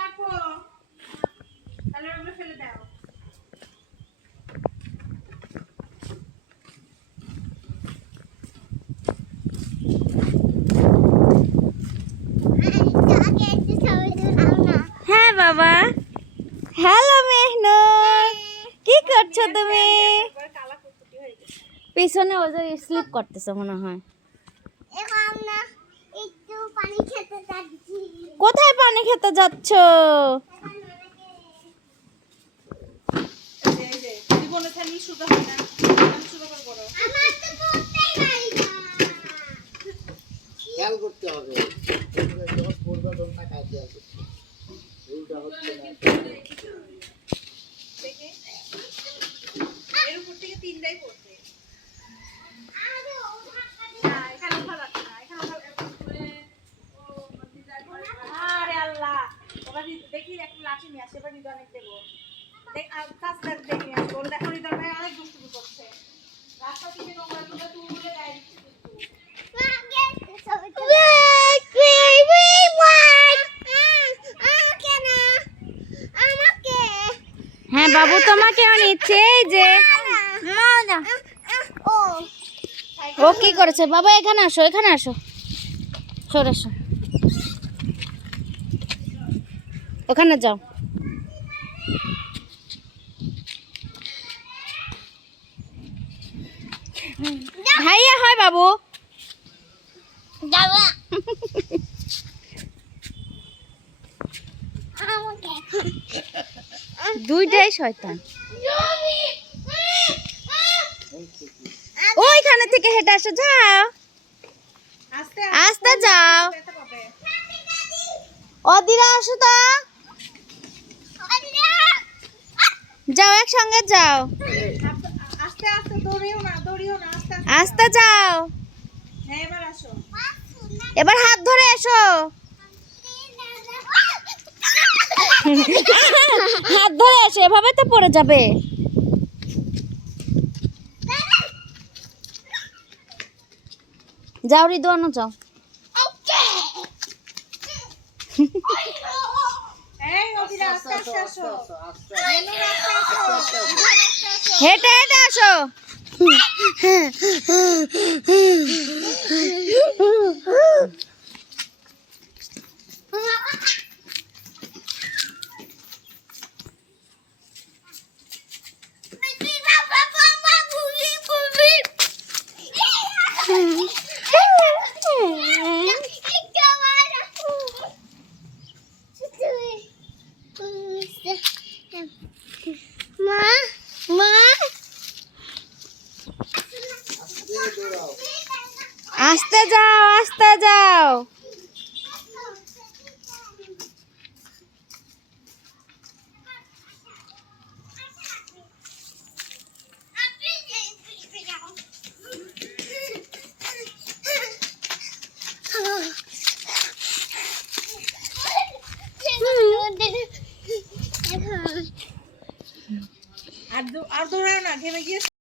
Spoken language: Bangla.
রাখো। তাহলে ওগুলো ফেলে দাও। হ্যাঁ বাবা। হ্যালো মেহনুর কি করছ তুমি? পিছনে যে স্লিপ করতেছে মনে হয়। কোথায় পানি খেতে যাচ্ছ? যে, এই যে জীবনে থাকি সুতো হয় না আমি সুতো করে করো খেয়াল করতে হবে যখন পড়বে তখন তাকায় খেয়াল করতে হবে। ভুলটা হচ্ছে না দেখে এর উপর থেকে তিনটাই পড়ছে না, এখানে ভালো আছে না, এখানে ভালো- এরকম করে, ও, ডিজাইন করে। আরে আল্লাহ, ওবার রি- দেখি একটা লাঠি আসে, এবার দেবো। ভাই অনেক দিচ্ছে হ্যাঁ বাবু তোমাকেও নিচ্ছে যে। ও কি করেছে? বাবা এখানে আসো এখানে আসো। সরে আসো ওখানে যাও। ভাইয়া হয় বাবু। দুইটাই শয়তান। ওইখানে থেকে হেঁটে আসো যাও। আস্তে আস্তে যাও। অদিরা আসো তো। যাও একসঙ্গে যাও। আস্তে- যাও। এবার হাত ধরে এসো। হাত ধরে এসো, এভাবে তো পড়ে যাবে। যাও রিদোয়ানো যাও এই অদিরা আস্তে আস্তে আসো আস্তে মেনুর আস্তে আসো আস্তে আসো। জীবন আস্তে আসো হেঁটে হেঁটে আসো মা মা আস্তে যাও আস্তে যাও। আর আর দৌড়াও না ঘেমে গিয়ে